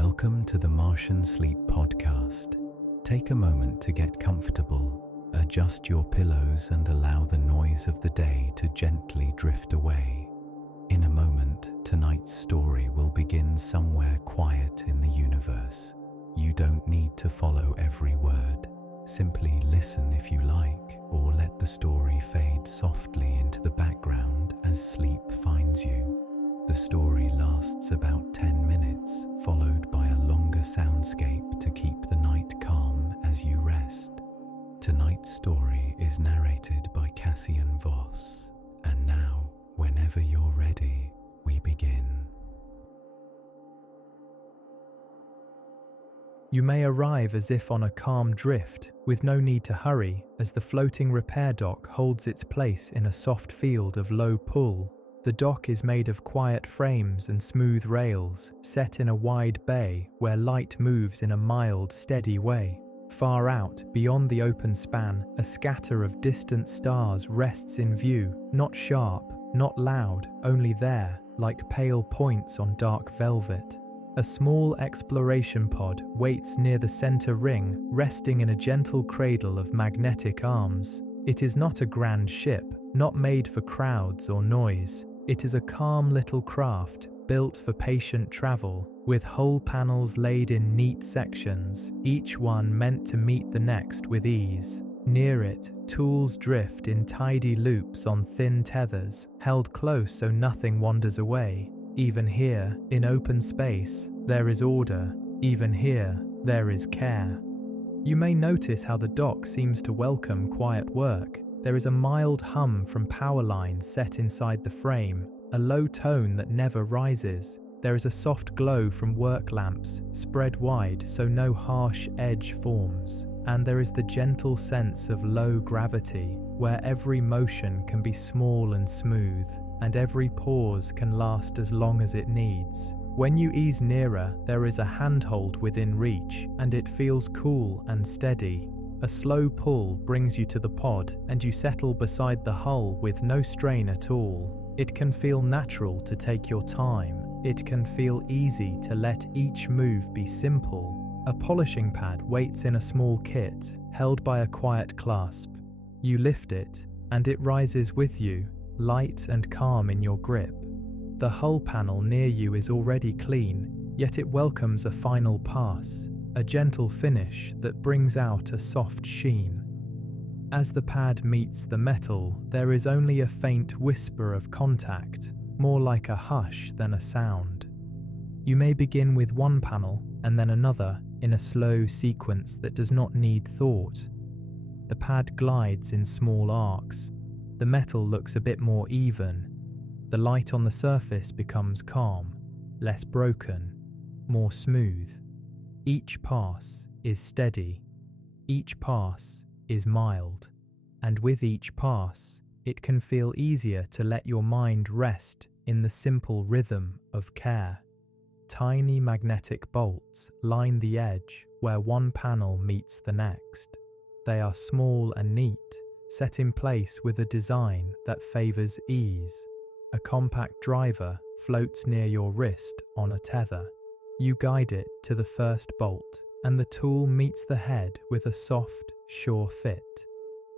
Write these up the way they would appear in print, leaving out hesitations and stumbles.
Welcome to the Martian Sleep Podcast. Take a moment to get comfortable, adjust your pillows and allow the noise of the day to gently drift away. In a moment, tonight's story will begin somewhere quiet in the universe. You don't need to follow every word. Simply listen if you like, or let the story fade softly into the background as sleep finds you. The story lasts about 10 minutes, followed by a longer soundscape to keep the night calm as you rest. Tonight's story is narrated by Cassian Voss. And now, whenever you're ready, we begin. You may arrive as if on a calm drift, with no need to hurry, as the floating repair dock holds its place in a soft field of low pull. The dock is made of quiet frames and smooth rails, set in a wide bay where light moves in a mild, steady way. Far out, beyond the open span, a scatter of distant stars rests in view, not sharp, not loud, only there, like pale points on dark velvet. A small exploration pod waits near the center ring, resting in a gentle cradle of magnetic arms. It is not a grand ship, not made for crowds or noise. It is a calm little craft, built for patient travel, with hull panels laid in neat sections, each one meant to meet the next with ease. Near it, tools drift in tidy loops on thin tethers, held close so nothing wanders away. Even here, in open space, there is order. Even here, there is care. You may notice how the dock seems to welcome quiet work. There is a mild hum from power lines set inside the frame, a low tone that never rises. There is a soft glow from work lamps, spread wide so no harsh edge forms. And there is the gentle sense of low gravity, where every motion can be small and smooth, and every pause can last as long as it needs. When you ease nearer, there is a handhold within reach, and it feels cool and steady. A slow pull brings you to the pod, and you settle beside the hull with no strain at all. It can feel natural to take your time. It can feel easy to let each move be simple. A polishing pad waits in a small kit, held by a quiet clasp. You lift it, and it rises with you, light and calm in your grip. The hull panel near you is already clean, yet it welcomes a final pass, a gentle finish that brings out a soft sheen. As the pad meets the metal, there is only a faint whisper of contact, more like a hush than a sound. You may begin with one panel and then another in a slow sequence that does not need thought. The pad glides in small arcs. The metal looks a bit more even. The light on the surface becomes calm, less broken, more smooth. Each pass is steady. Each pass is mild. And with each pass, it can feel easier to let your mind rest in the simple rhythm of care. Tiny magnetic bolts line the edge where one panel meets the next. They are small and neat, set in place with a design that favors ease. A compact driver floats near your wrist on a tether. You guide it to the first bolt, and the tool meets the head with a soft, sure fit.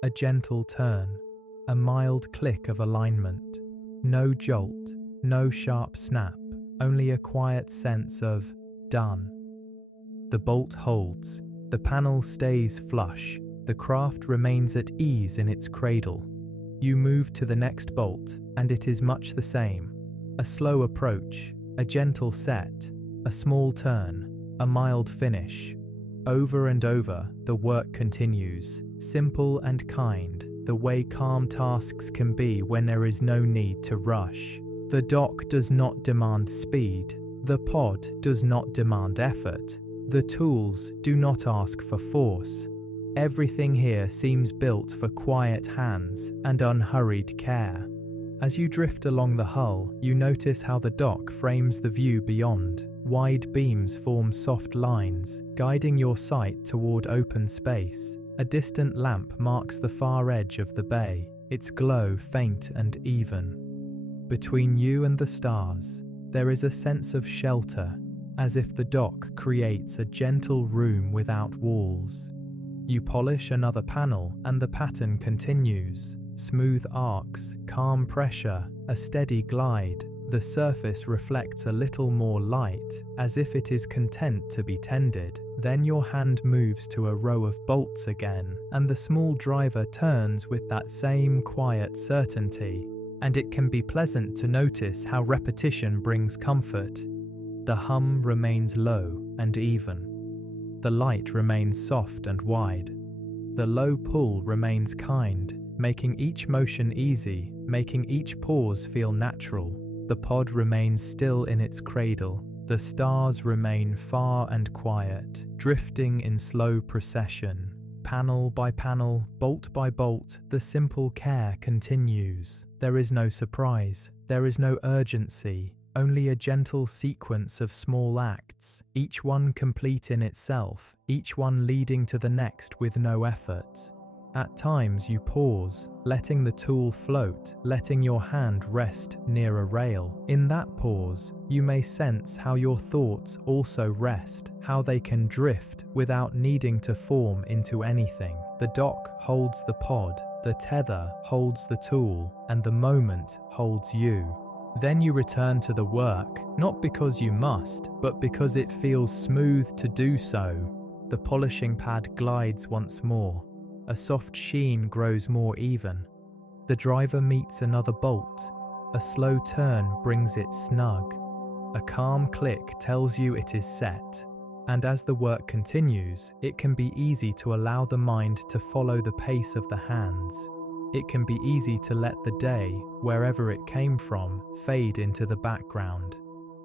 A gentle turn, a mild click of alignment. No jolt, no sharp snap, only a quiet sense of done. The bolt holds, the panel stays flush, the craft remains at ease in its cradle. You move to the next bolt, and it is much the same. A slow approach, a gentle set, a small turn, a mild finish. Over and over, the work continues, simple and kind, the way calm tasks can be when there is no need to rush. The dock does not demand speed. The pod does not demand effort. The tools do not ask for force. Everything here seems built for quiet hands and unhurried care. As you drift along the hull, you notice how the dock frames the view beyond. Wide beams form soft lines, guiding your sight toward open space. A distant lamp marks the far edge of the bay, its glow faint and even. Between you and the stars, there is a sense of shelter, as if the dock creates a gentle room without walls. You polish another panel and the pattern continues. Smooth arcs, calm pressure, a steady glide. The surface reflects a little more light, as if it is content to be tended. Then your hand moves to a row of bolts again, and the small driver turns with that same quiet certainty. And it can be pleasant to notice how repetition brings comfort. The hum remains low and even. The light remains soft and wide. The low pull remains kind, making each motion easy, making each pause feel natural. The pod remains still in its cradle. The stars remain far and quiet, drifting in slow procession. Panel by panel, bolt by bolt, the simple care continues. There is no surprise, there is no urgency, only a gentle sequence of small acts, each one complete in itself, each one leading to the next with no effort. At times you pause, letting the tool float, letting your hand rest near a rail. In that pause, you may sense how your thoughts also rest, how they can drift without needing to form into anything. The dock holds the pod, the tether holds the tool, and the moment holds you. Then you return to the work, not because you must, but because it feels smooth to do so. The polishing pad glides once more. A soft sheen grows more even. The driver meets another bolt. A slow turn brings it snug. A calm click tells you it is set. And as the work continues, it can be easy to allow the mind to follow the pace of the hands. It can be easy to let the day, wherever it came from, fade into the background.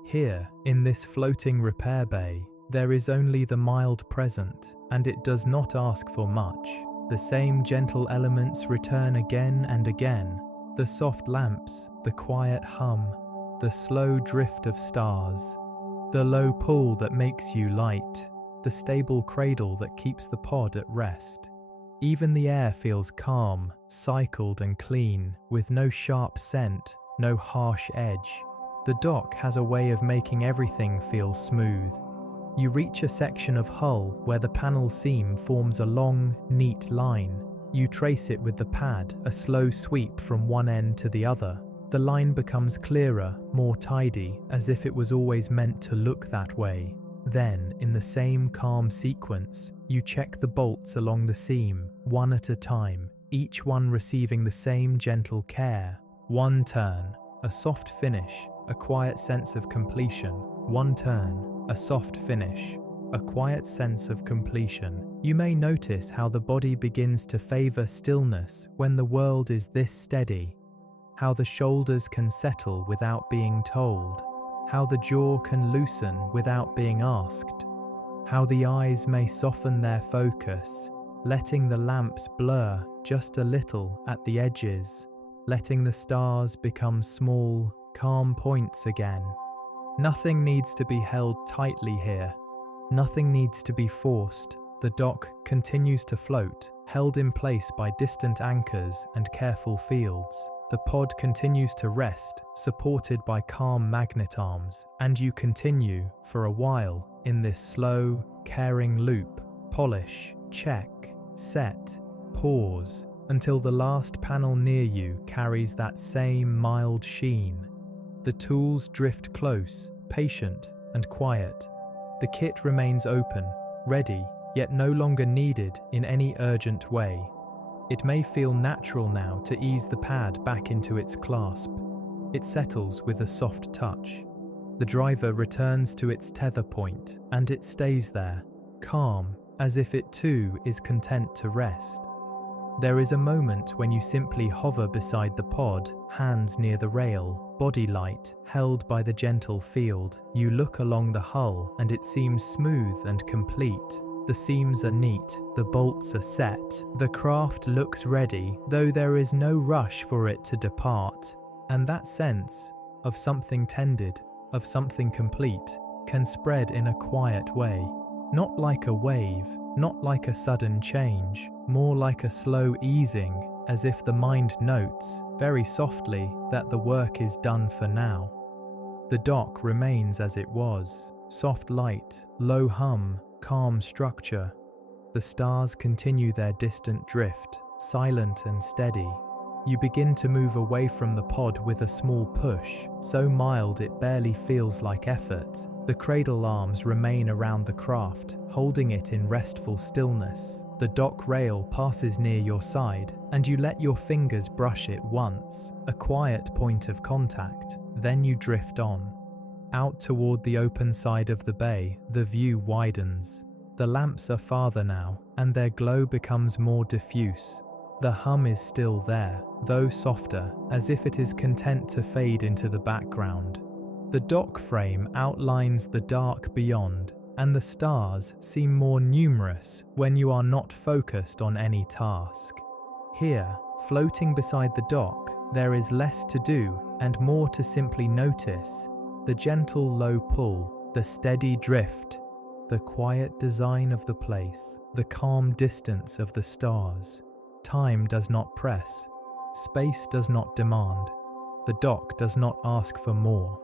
Here, in this floating repair bay, there is only the mild present, and it does not ask for much. The same gentle elements return again and again. The soft lamps, the quiet hum, the slow drift of stars, the low pull that makes you light, the stable cradle that keeps the pod at rest. Even the air feels calm, cycled and clean, with no sharp scent, no harsh edge. The dock has a way of making everything feel smooth. You reach a section of hull where the panel seam forms a long, neat line. You trace it with the pad, a slow sweep from one end to the other. The line becomes clearer, more tidy, as if it was always meant to look that way. Then, in the same calm sequence, you check the bolts along the seam, one at a time, each one receiving the same gentle care. One turn, a soft finish, a quiet sense of completion. One turn, a soft finish, a quiet sense of completion. You may notice how the body begins to favor stillness when the world is this steady, how the shoulders can settle without being told, how the jaw can loosen without being asked, how the eyes may soften their focus, letting the lamps blur just a little at the edges, letting the stars become small, calm points again. Nothing needs to be held tightly here. Nothing needs to be forced. The dock continues to float, held in place by distant anchors and careful fields. The pod continues to rest, supported by calm magnet arms, and you continue, for a while, in this slow, caring loop. Polish, check, set, pause, until the last panel near you carries that same mild sheen. The tools drift close, patient and quiet. The kit remains open, ready, yet no longer needed in any urgent way. It may feel natural now to ease the pad back into its clasp. It settles with a soft touch. The driver returns to its tether point, and it stays there, calm, as if it too is content to rest. There is a moment when you simply hover beside the pod, hands near the rail, body light held by the gentle field. You look along the hull and it seems smooth and complete. The seams are neat, the bolts are set, the craft looks ready, though there is no rush for it to depart. And that sense of something tended, of something complete, can spread in a quiet way. Not like a wave, not like a sudden change, more like a slow easing, as if the mind notes, very softly, that the work is done for now. The dock remains as it was, Soft light, low hum, calm structure. The stars continue their distant drift, silent and steady. You begin to move away from the pod with a small push, so mild it barely feels like effort. The cradle arms remain around the craft, holding it in restful stillness. The dock rail passes near your side, and you let your fingers brush it once, a quiet point of contact. Then you drift on. Out toward the open side of the bay, the view widens. The lamps are farther now, and their glow becomes more diffuse. The hum is still there, though softer, as if it is content to fade into the background. The dock frame outlines the dark beyond, and the stars seem more numerous when you are not focused on any task. Here, floating beside the dock, there is less to do and more to simply notice. The gentle low pull, the steady drift, the quiet design of the place, the calm distance of the stars. Time does not press. Space does not demand. The dock does not ask for more.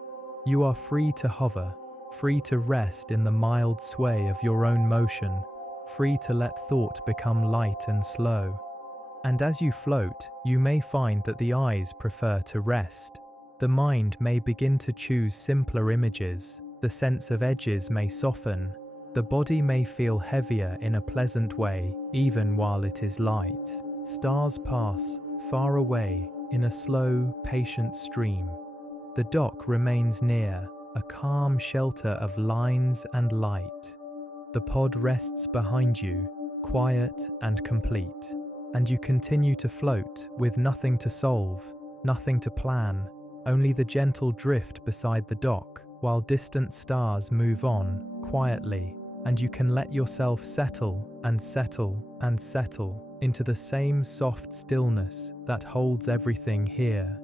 You are free to hover, free to rest in the mild sway of your own motion, free to let thought become light and slow. And as you float, you may find that the eyes prefer to rest. The mind may begin to choose simpler images, the sense of edges may soften, the body may feel heavier in a pleasant way, even while it is light. Stars pass, far away, in a slow, patient stream. The dock remains near, a calm shelter of lines and light. The pod rests behind you, quiet and complete, and you continue to float with nothing to solve, nothing to plan, only the gentle drift beside the dock, while distant stars move on, quietly, and you can let yourself settle and settle and settle into the same soft stillness that holds everything here.